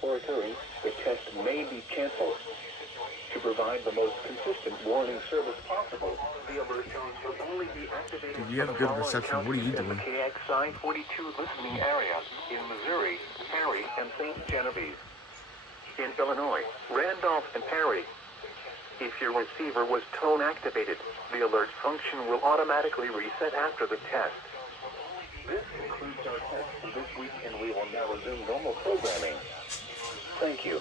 present or occurring, the test may be canceled. To provide the most consistent warning service possible, the alert tones will only be activated. If you have good reception, what are you doing? In the KXI42 listening area in Missouri, Perry, and St. Genevieve. In Illinois, Randolph and Perry. If your receiver was tone activated, the alert function will automatically reset after the test. This concludes our test for this week, and we will now resume normal programming. Thank you.